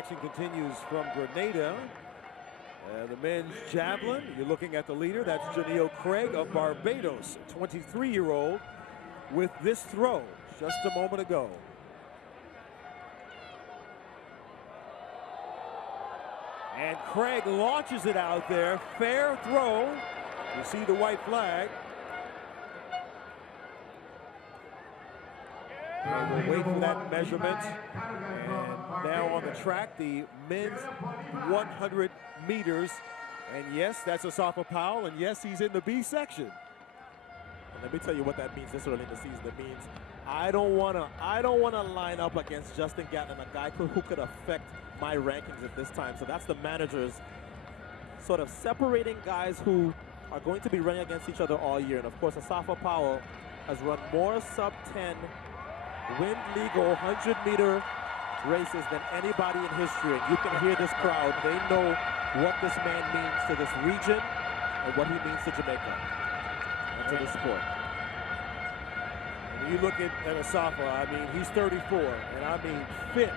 action continues from Grenada. The men's javelin, you're looking at the leader. That's Janelle Craig of Barbados, a 23-year-old, with this throw just a moment ago. And Craig launches it out there. Fair throw. You see the white flag. And we'll wait for that measurement. And now on the track, the men's 100 meters. And yes, that's Asafa Powell. And yes, he's in the B section. And let me tell you what that means this early in the season. It means I don't wanna line up against Justin Gatlin, a guy who could affect my rankings at this time. So that's the managers sort of separating guys who are going to be running against each other all year. And of course, Asafa Powell has run more sub-10 wind legal 100-meter races than anybody in history. And you can hear this crowd. They know what this man means to this region and what he means to Jamaica and to the sport. When you look at Asafa, I mean, he's 34, and I mean fit.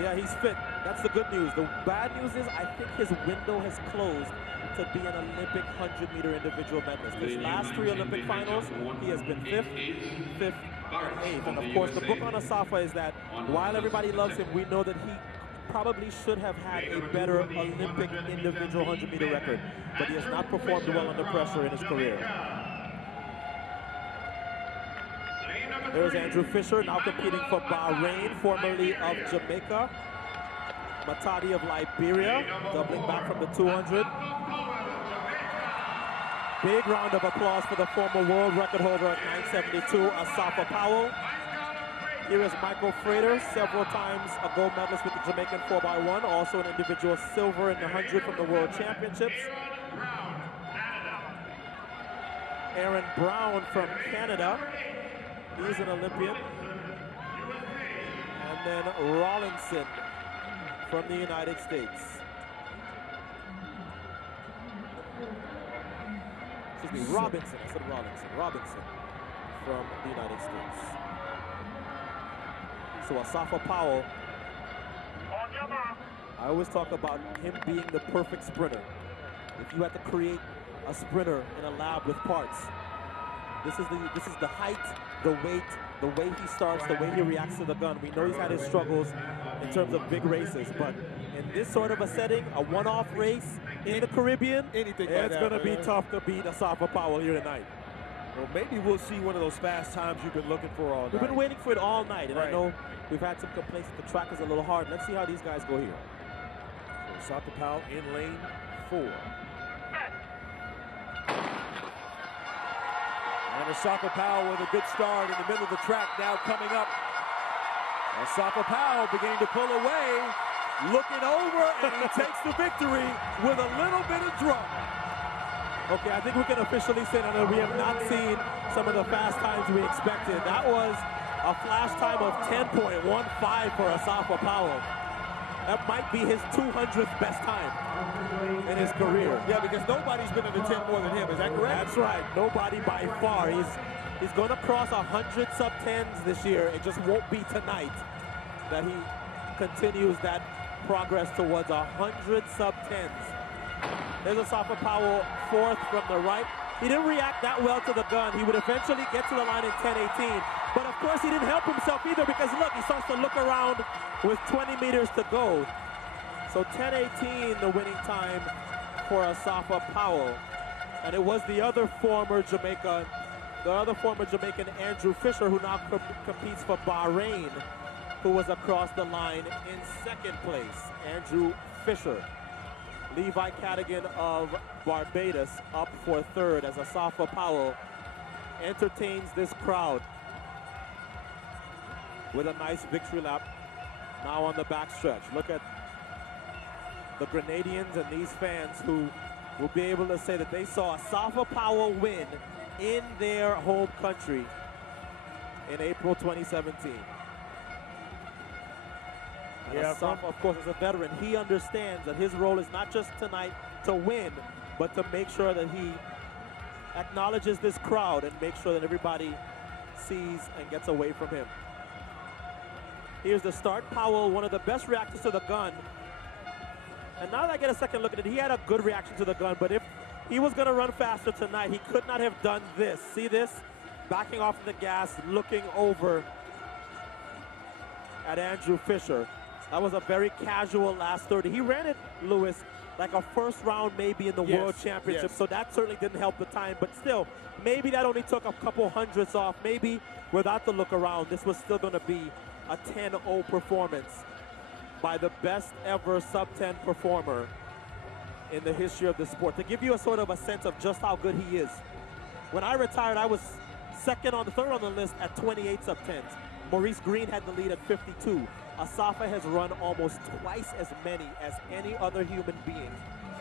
Yeah, he's fit. That's the good news. The bad news is I think his window has closed to be an Olympic 100-meter individual medalist. His last 3 Olympic finals, he has been 5th, 5th, and 8th. And of course, the book on Asafa is that while everybody loves him, we know that he probably should have had a better Olympic individual 100-meter record, but he has not performed well under pressure in his career. There's Andrew Fisher, now competing for Bahrain, formerly of Jamaica. MATADI of Liberia, doubling back from the 200. Big round of applause for the former world record holder at 972, Asafa Powell. Here is Michael FRATER, several times a gold medalist with the Jamaican 4x1, also an individual silver in the 100 from the World Championships. Aaron Brown from Canada, he's an Olympian. And then Rawlinson from the United States. Excuse me, Robinson, I said Robinson. Robinson from the United States. So Asafa Powell, I always talk about him being the perfect sprinter. If you had to create a sprinter in a lab with parts, this is the height, the weight, the way he starts, the way he reacts to the gun. We know he's had his struggles in terms of big races, but in this sort of a setting, a one-off race in the Caribbean, it's going to be tough to beat Asafa Powell here tonight. Well, maybe we'll see one of those fast times you've been looking for all night. We've been waiting for it all night, and I know we've had some complaints that the track is a little hard. Let's see how these guys go here. So Asafa Powell in lane 4. And Asafa Powell with a good start in the middle of the track, now coming up. Asafa Powell beginning to pull away, looking over, and he takes the victory with a little bit of drum. Okay, I think we can officially say that we have not seen some of the fast times we expected. That was a flash time of 10.15 for Asafa Powell. That might be his 200th best time in his career. Yeah, because nobody's been in the 10 more than him, is that correct? That's right, nobody by far. He's going to cross 100 sub-10s this year. It just won't be tonight that he continues that progress towards 100 sub-10s. There's Asafa Powell, 4th from the right. He didn't react that well to the gun. He would eventually get to the line in 10:18. But of course, he didn't help himself either because look, he starts to look around with 20 meters to go. So 10:18, the winning time for Asafa Powell. And it was the other former Jamaican, Andrew Fisher, who now competes for Bahrain, who was across the line in 2nd place. Andrew Fisher. Levi Cadogan of Barbados up for 3rd as Asafa Powell entertains this crowd with a nice victory lap now on the backstretch. Look at the Grenadians and these fans who will be able to say that they saw Asafa Powell win in their home country in April 2017. And Asafa, of course, is a veteran. He understands that his role is not just tonight to win, but to make sure that he acknowledges this crowd and make sure that everybody sees and gets away from him. Here's the start. Powell, one of the best reactions to the gun. And now that I get a second look at it, he had a good reaction to the gun, but if he was going to run faster tonight, he could not have done this. See this? Backing off the gas, looking over at Andrew Fisher. That was a very casual last 30. He ran it, Lewis, like a first round maybe in the World Championship, so that certainly didn't help the time. But still, maybe that only took a couple hundredths off. Maybe without the look around, this was still going to be a 10-0 performance by the best ever sub-10 performer in the history of the sport. To give you a sort of a sense of just how good he is. When I retired, I was third on the list at 28 sub-10s. Maurice Green had the lead at 52. Asafa has run almost twice as many as any other human being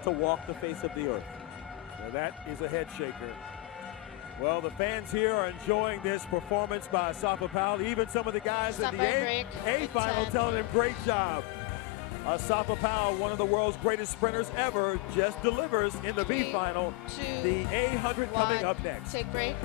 to walk the face of the earth. Well, that is a head shaker. Well, the fans here are enjoying this performance by Asafa Powell. Even some of the guys in the A final telling him, great job. Asafa Powell, one of the world's greatest sprinters ever, just delivers in the B final. The A100 coming up next. Take break.